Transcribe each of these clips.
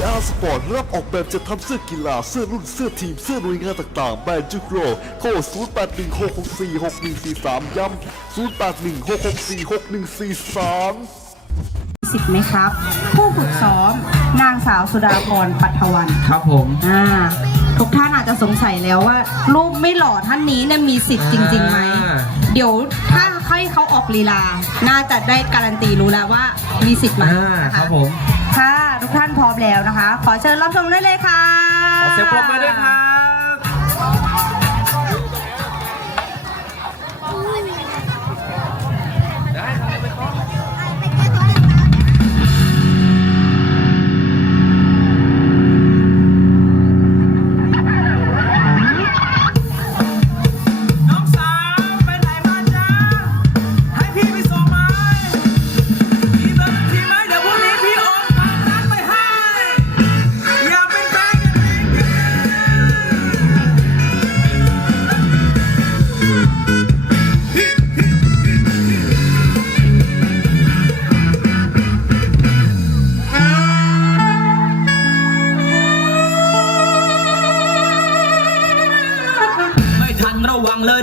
VR Sport รับออกแบบจะทำเสื้อกีฬา เสื้อรุ่น เสื้อทีม เสื้อหน่วยงานต่างๆ แบรนด์จุกโรโทร0816646143 ย้ำ0816646143สิทธิ์ไหมครับ ผู้ฝึกซ้อมนางสาวสุดาพรปัทวันครับผมอ่าทุกท่านอาจจะสงสัยแล้วว่า รูปไม่หล่อท่านนี้เนี่ยมีสิทธิ์จริงๆไหมอ่าเดี๋ยวถ้าค่อยเขาออกลีลา น่าจะได้การันตีรู้แล้วว่ามีสิทธิ์ไหมอ่านะครัคะบผม ค่ะ ทุกท่านพร้อมแล้วนะคะ ขอเชิญรับชมได้เลยค่ะ ขอเสียงปรบมือด้วยค่ะ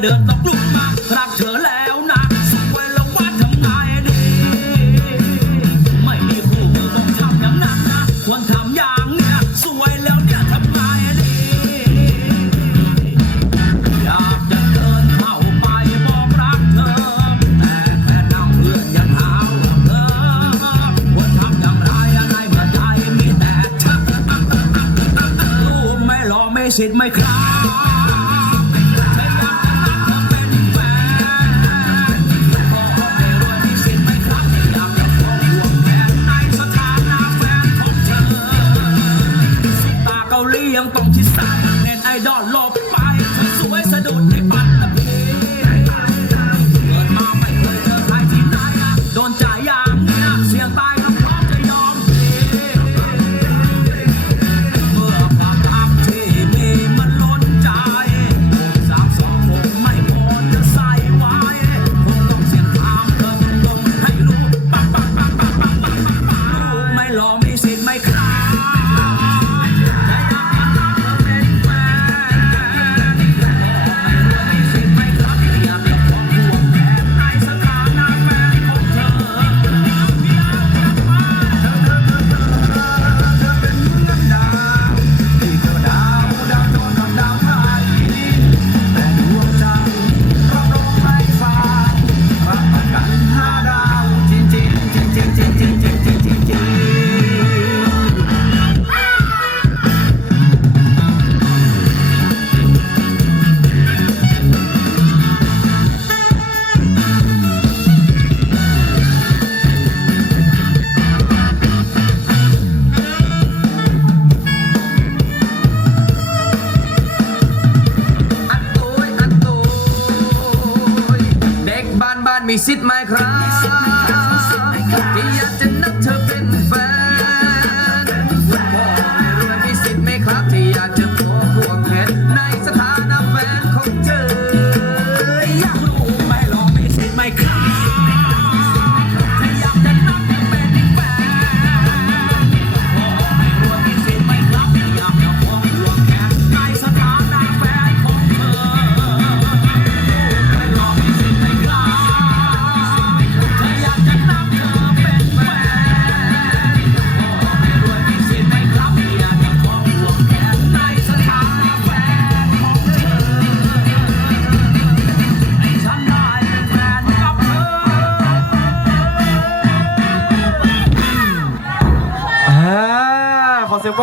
เดินตกลุมมารักเธอแล้วนะสวยแล้วว่าทำไงดี ไม่มีคู่มือต้องทำอย่างนั้นนะควรทำอย่างเนี้ยสวยแล้วเนี่ยทำไงดี อยากจะเดินเข้าไปบอกรักเธอ แต่แค่นำเพื่อนยังหาว่าเธอควรทำอย่างไรอะไรเมื่อใจมีแต่เธอรูปไม่หล่อไม่สิทธิ์ไม่คลา ลียังต้องที่สายแนนไอดอลหลบ มีสิทธิ์ไหมครับ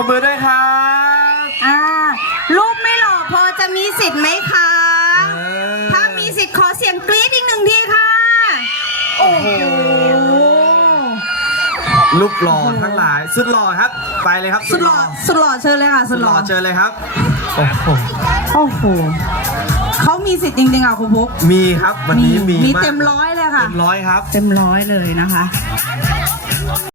บมือด้วยครับอ่ารูปไม่หล่อพอจะมีสิทธิ์ไหมคะเออถ้ามีสิทธิ์ขอเสียงกรี๊ดอีกหนึ่งทีค่ะ โอ้โห ลูกหล่อทั้งหลาย สุดหล่อครับ ไปเลยครับ สุดหล่อ สุดหล่อเชิญเลยค่ะ สุสุดดหหล่ล่ออเจอเลยครับ โอ้โห โอ้โหเขามีสิทธิ์จริงๆอะคุณพุกมีครับวันนี้มีมีากเต็มร้อยเลยค่ะ เต็มร้อยครับ เต็มร้อยเลยนะคะ